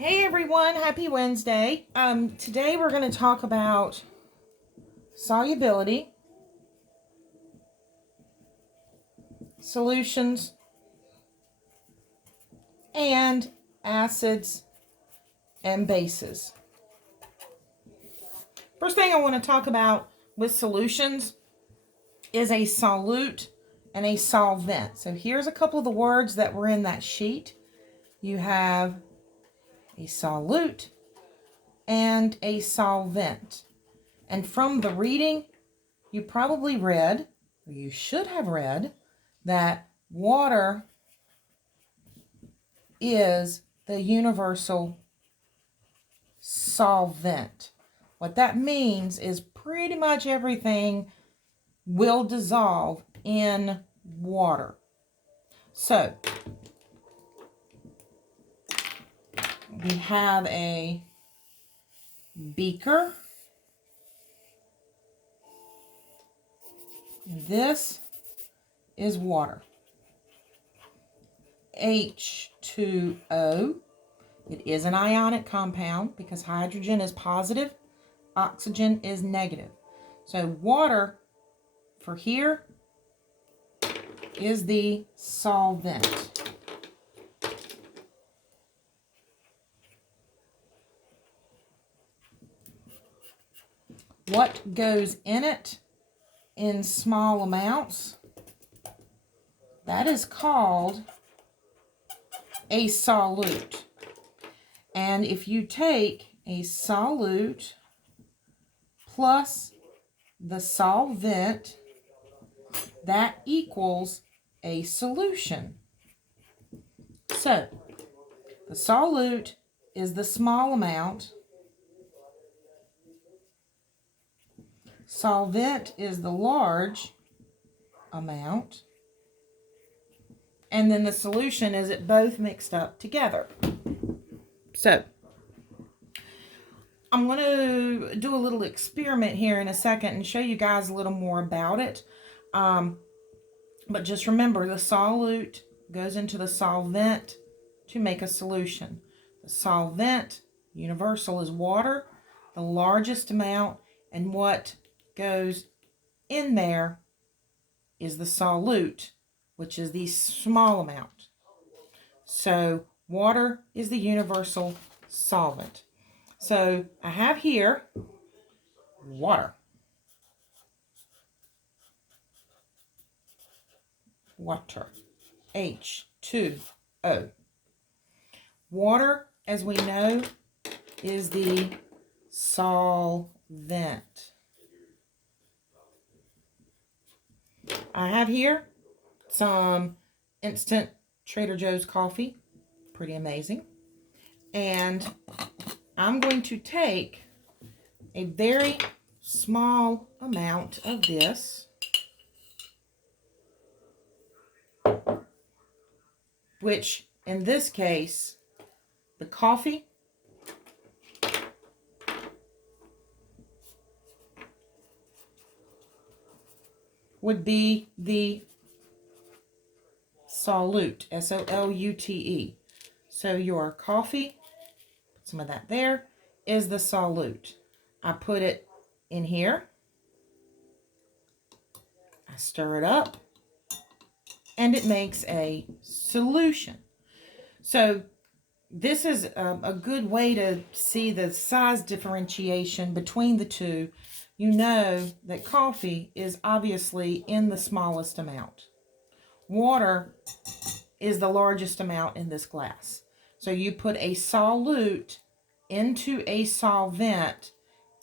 Hey everyone, happy Wednesday. Today we're going to talk about solubility, solutions, and acids and bases. First thing I want to talk about with solutions is a solute and a solvent. So here's a couple of the words that were in that sheet. You have a solute and a solvent. And from the reading, you probably read, or you should have read, that water is the universal solvent. What that means is pretty much everything will dissolve in water. So, we have a beaker. This is water. H2O. It is an ionic compound because hydrogen is positive, oxygen is negative. So water for here is the solvent. What goes in it in small amounts, that is called a solute. And if you take a solute plus the solvent, that equals a solution. So, the solute is the small amount, solvent is the large amount, and then the solution is it both mixed up together. So, I'm going to do a little experiment here in a second and show you guys a little more about it. But just remember, the solute goes into the solvent to make a solution. The solvent, universal, is water, the largest amount, and what goes in there is the solute, which is the small amount. So water is the universal solvent. So I have here water. Water. H2O. Water, as we know, is the solvent. I have here some instant Trader Joe's coffee. Pretty amazing. And I'm going to take a very small amount of this, which in this case, the coffee would be the solute, S-O-L-U-T-E. So your coffee, put some of that there, is the solute. I put it in here. I stir it up, and it makes a solution. So this is a good way to see the size differentiation between the two. You know that coffee is obviously in the smallest amount. Water is the largest amount in this glass. So you put a solute into a solvent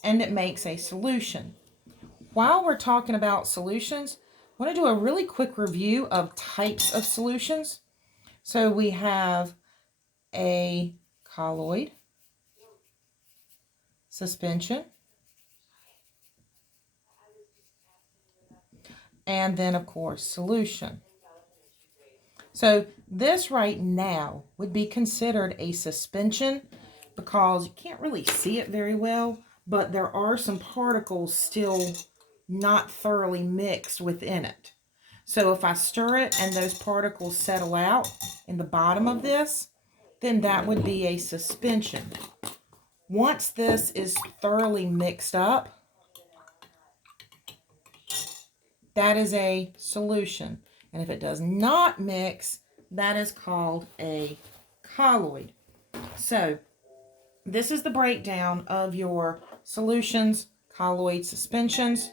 and it makes a solution. While we're talking about solutions, I want to do a really quick review of types of solutions. So we have a colloid, suspension, and then of course solution. So this right now would be considered a suspension because you can't really see it very well, but there are some particles still not thoroughly mixed within it. So if I stir it and those particles settle out in the bottom of this, then that would be a suspension. Once this is thoroughly mixed up, that is a solution. And if it does not mix, that is called a colloid. So this is the breakdown of your solutions, colloid, suspensions.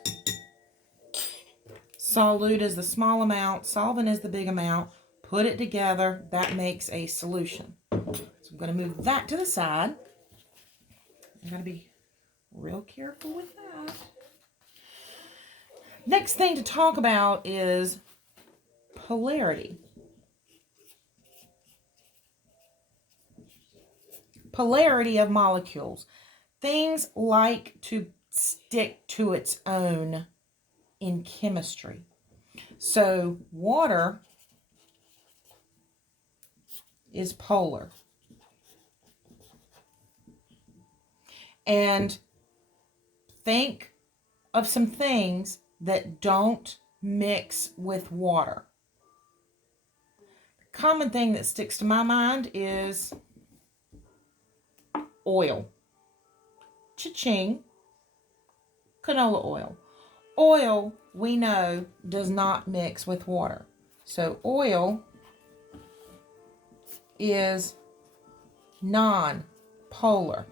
Solute is the small amount, solvent is the big amount. Put it together, that makes a solution. So I'm going to move that to the side. I've got to be real careful with that. Next thing to talk about is polarity. Polarity of molecules. Things like to stick to its own in chemistry. So water is polar. And think of some things that don't mix with water. The common thing that sticks to my mind is oil. Cha-ching. Canola oil. Oil, we know, does not mix with water. So oil is non-polar.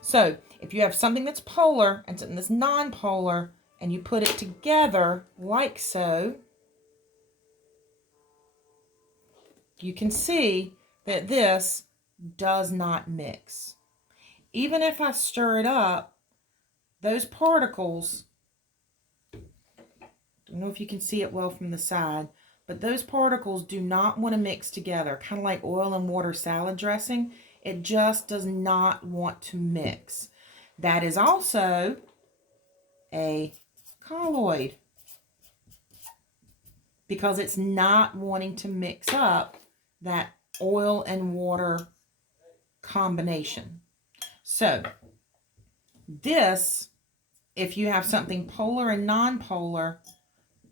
So if you have something that's polar and something that's non-polar, and you put it together like so, you can see that this does not mix. Even if I stir it up, those particles, I don't know if you can see it well from the side, but those particles do not want to mix together, kind of like oil and water salad dressing. It just does not want to mix. That is also a colloid because it's not wanting to mix up that oil and water combination. So this, if you have something polar and non-polar,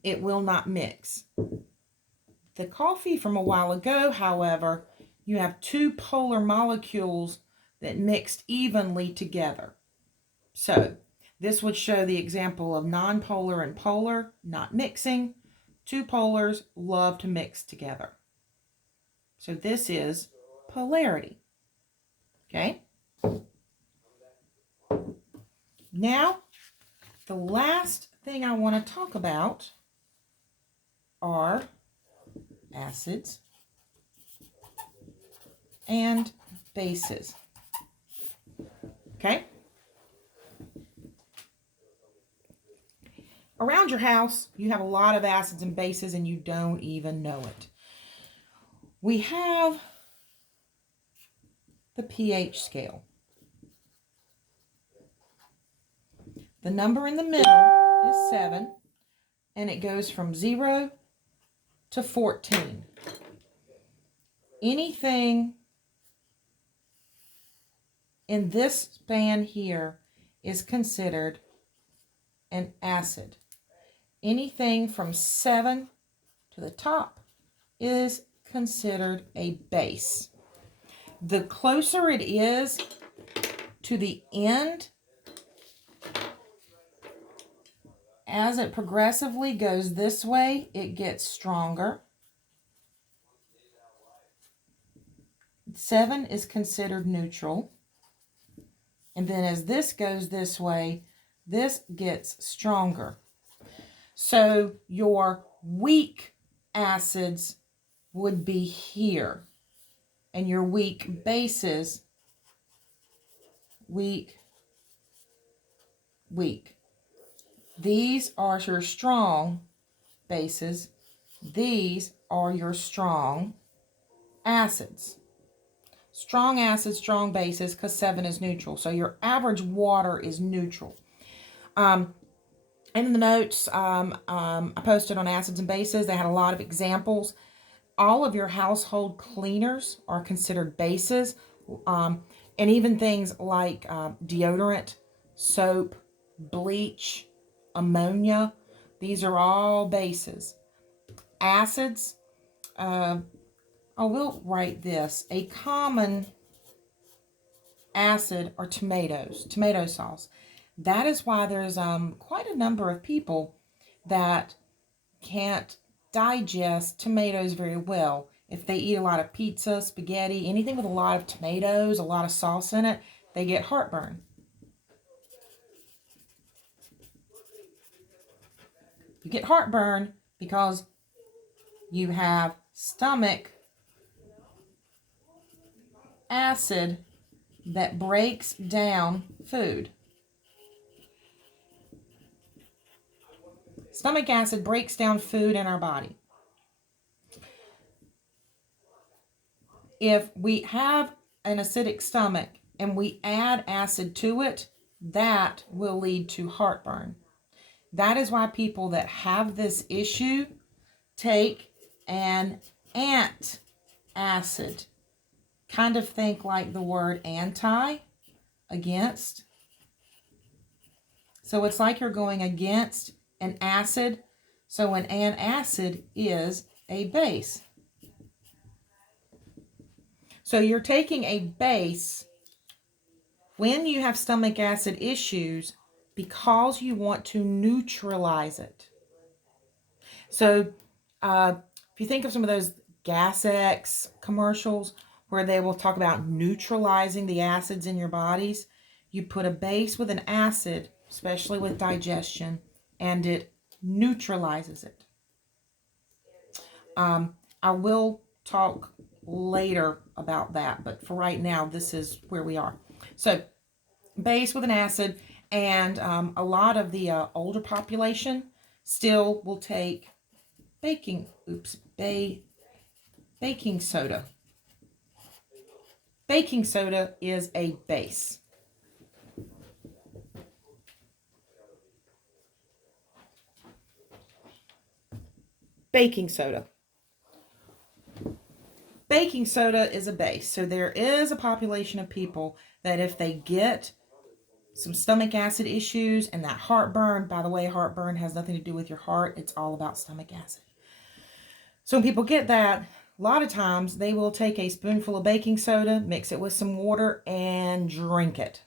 it will not mix. The coffee from a while ago, however, you have two polar molecules that mixed evenly together. So this would show the example of non-polar and polar not mixing. Two polars love to mix together. So this is polarity. Okay? Now, the last thing I want to talk about are acids and bases. Okay? Around your house, you have a lot of acids and bases and you don't even know it. We have the pH scale. The number in the middle is 7, and it goes from 0 to 14. Anything in this span here is considered an acid. Anything from 7 to the top is considered a base. The closer it is to the end, as it progressively goes this way, it gets stronger. 7 is considered neutral. And then as this goes this way, this gets stronger. So your weak acids would be here. And your weak bases, weak. These are your strong bases. These are your strong acids. Strong acids, strong bases, because 7 is neutral. So your average water is neutral. In the notes, I posted on acids and bases. They had a lot of examples. All of your household cleaners are considered bases. And even things like deodorant, soap, bleach, ammonia. These are all bases. Acids, a I will write this. A common acid are tomato sauce. That is why there's quite a number of people that can't digest tomatoes very well. If they eat a lot of pizza, spaghetti, anything with a lot of tomatoes, a lot of sauce in it, they get heartburn. You get heartburn because you have stomach acid that breaks down food. Stomach acid breaks down food in our body. If we have an acidic stomach and we add acid to it, that will lead to heartburn. That is why people that have this issue take an antacid. Kind of think like the word anti, against. So it's like you're going against an acid. So an antacid is a base. So you're taking a base when you have stomach acid issues because you want to neutralize it. So if you think of some of those Gas X commercials where they will talk about neutralizing the acids in your bodies, you put a base with an acid, especially with digestion, and it neutralizes it. I will talk later about that, but for right now, this is where we are. So, base with an acid, and a lot of the older population still will take baking soda. Baking soda is a base. Baking soda. Baking soda is a base. So there is a population of people that if they get some stomach acid issues and that heartburn, by the way, heartburn has nothing to do with your heart. It's all about stomach acid. So when people get that, a lot of times they will take a spoonful of baking soda, mix it with some water, and drink it.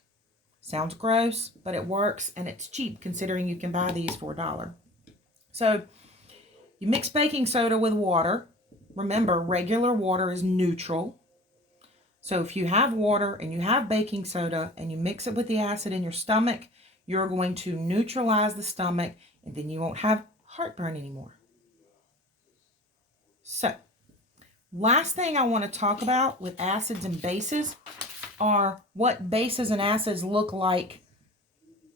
Sounds gross, but it works, and it's cheap considering you can buy these for $1. So you mix baking soda with water. Remember, regular water is neutral. So if you have water and you have baking soda and you mix it with the acid in your stomach, you're going to neutralize the stomach, and then you won't have heartburn anymore. So, last thing I want to talk about with acids and bases are what bases and acids look like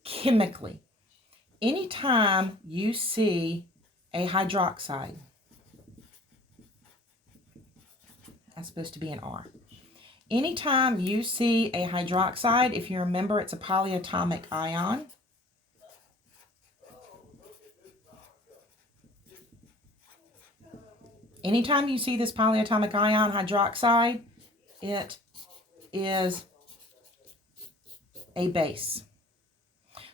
chemically. Anytime you see a hydroxide, that's supposed to be an R. Anytime you see a hydroxide, if you remember, it's a polyatomic ion. Anytime you see this polyatomic ion hydroxide, it is a base.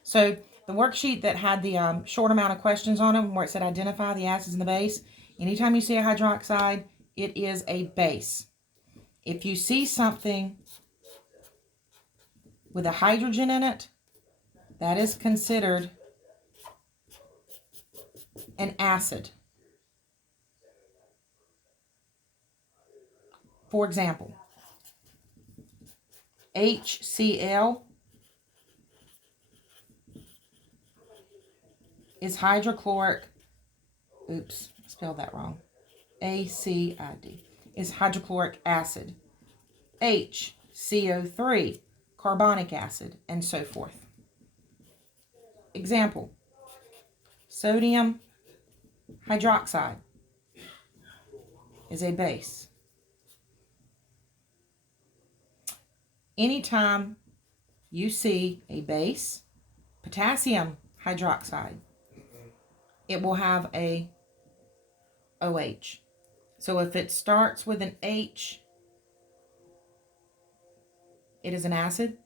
So the worksheet that had the short amount of questions on them where it said identify the acids in the base, anytime you see a hydroxide, it is a base. If you see something with a hydrogen in it, that is considered an acid. For example, HCl is hydrochloric, oops, spelled that wrong. ACID is hydrochloric acid. HCO3, carbonic acid, and so forth. Example, sodium hydroxide is a base. Anytime you see a base, potassium hydroxide, it will have a OH. So if it starts with an H, it is an acid.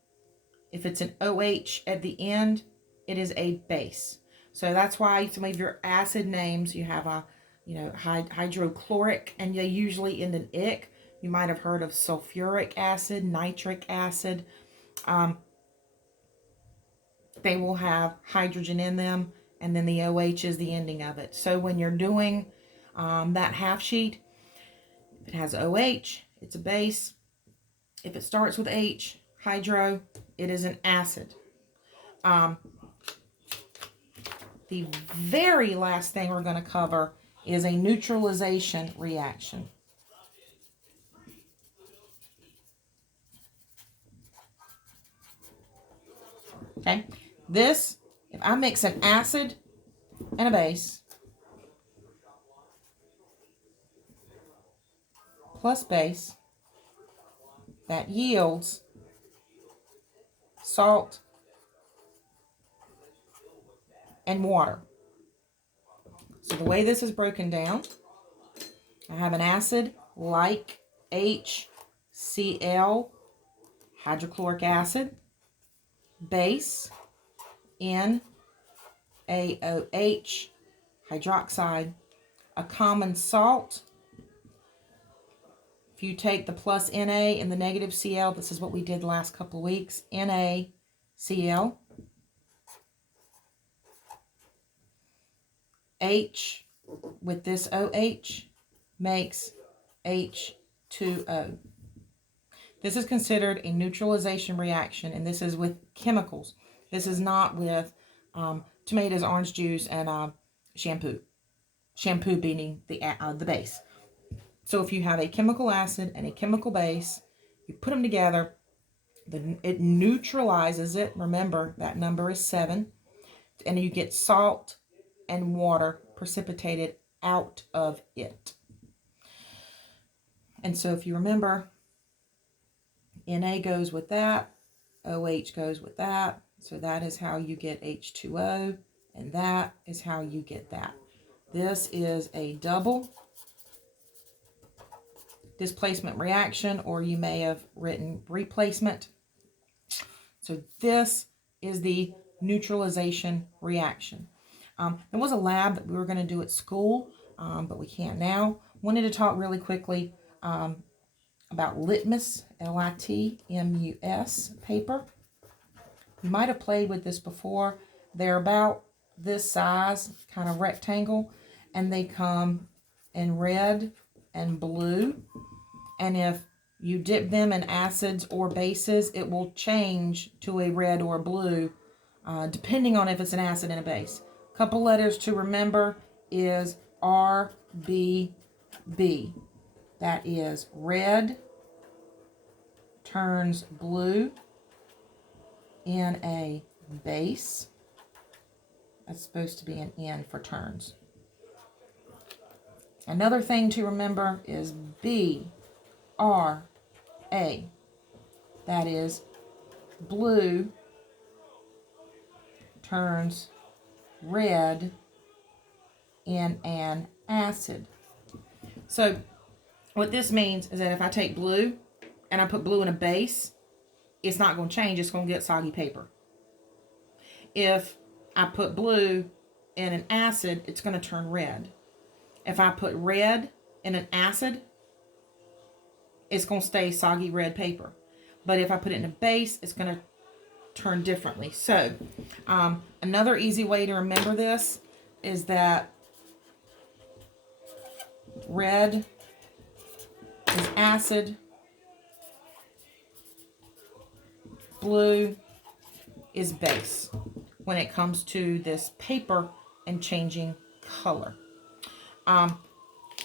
If it's an OH at the end, it is a base. So that's why some of your acid names, you have a hydrochloric, and they usually end in ic. You might have heard of sulfuric acid, nitric acid. They will have hydrogen in them, and then the OH is the ending of it. So when you're doing that half sheet, if it has OH, it's a base. If it starts with H, hydro, it is an acid. The very last thing we're going to cover is a neutralization reaction. Okay, this, if I mix an acid and a base plus base, that yields salt and water. So the way this is broken down, I have an acid like HCl, hydrochloric acid, base NaOH, hydroxide, a common salt. If you take the plus Na and the negative Cl, this is what we did the last couple of weeks, NaCl, H with this OH makes H2O. This is considered a neutralization reaction, and this is with chemicals. This is not with tomatoes, orange juice, and shampoo. Shampoo being the base. So if you have a chemical acid and a chemical base, you put them together, it neutralizes it. Remember, that number is 7. And you get salt and water precipitated out of it. And so if you remember, Na goes with that, OH goes with that. So that is how you get H2O, and that is how you get that. This is a double displacement reaction, or you may have written replacement. So this is the neutralization reaction. There was a lab that we were going to do at school, but we can't now. Wanted to talk really quickly about litmus, Litmus paper. You might have played with this before. They're about this size, kind of rectangle, and they come in red and blue. And if you dip them in acids or bases, it will change to a red or blue, depending on if it's an acid and a base. A couple letters to remember is RBB. That is red turns blue in a base. That's supposed to be an N for turns. Another thing to remember is BRA. That is blue turns red in an acid. So what this means is that if I take blue and I put blue in a base, it's not going to change. It's going to get soggy paper. If I put blue in an acid, it's going to turn red. If I put red in an acid, it's going to stay soggy red paper. But if I put it in a base, it's going to turn differently. So another easy way to remember this is that red is acid, blue is base when it comes to this paper and changing color.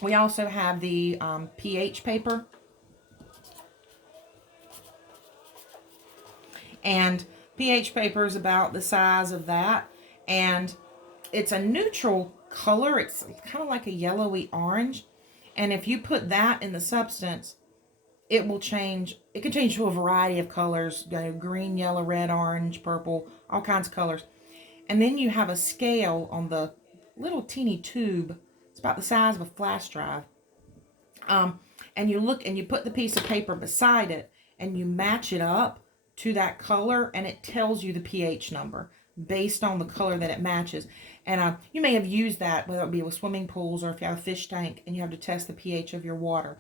We also have the pH paper. And pH paper is about the size of that. And it's a neutral color. It's kind of like a yellowy orange. And if you put that in the substance, it will change. It can change to a variety of colors. Green, yellow, red, orange, purple, all kinds of colors. And then you have a scale on the little teeny tube. It's about the size of a flash drive. And you look and you put the piece of paper beside it and you match it up to that color, and it tells you the pH number. based on the color that it matches. And you may have used that, whether it be with swimming pools or if you have a fish tank and you have to test the pH of your water.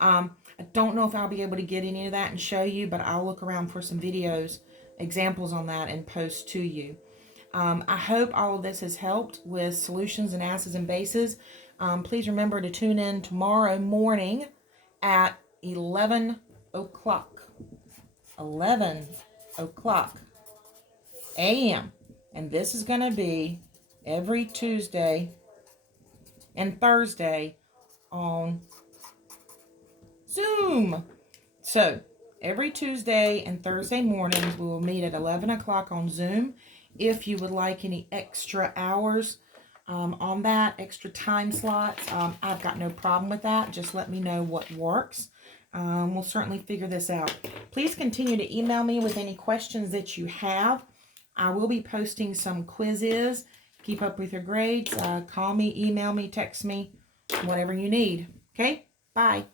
I don't know if I'll be able to get any of that and show you, but I'll look around for some videos, examples on that, and post to you. I hope all of this has helped with solutions and acids and bases. Please remember to tune in tomorrow morning at 11 o'clock. 11 o'clock a.m. And this is going to be every Tuesday and Thursday on Zoom. So every Tuesday and Thursday mornings we will meet at 11 o'clock on Zoom. If you would like any extra hours on that, extra time slots, I've got no problem with that. Just let me know what works. We'll certainly figure this out. Please continue to email me with any questions that you have. I will be posting some quizzes. Keep up with your grades. Call me, email me, text me, whatever you need. Okay? Bye.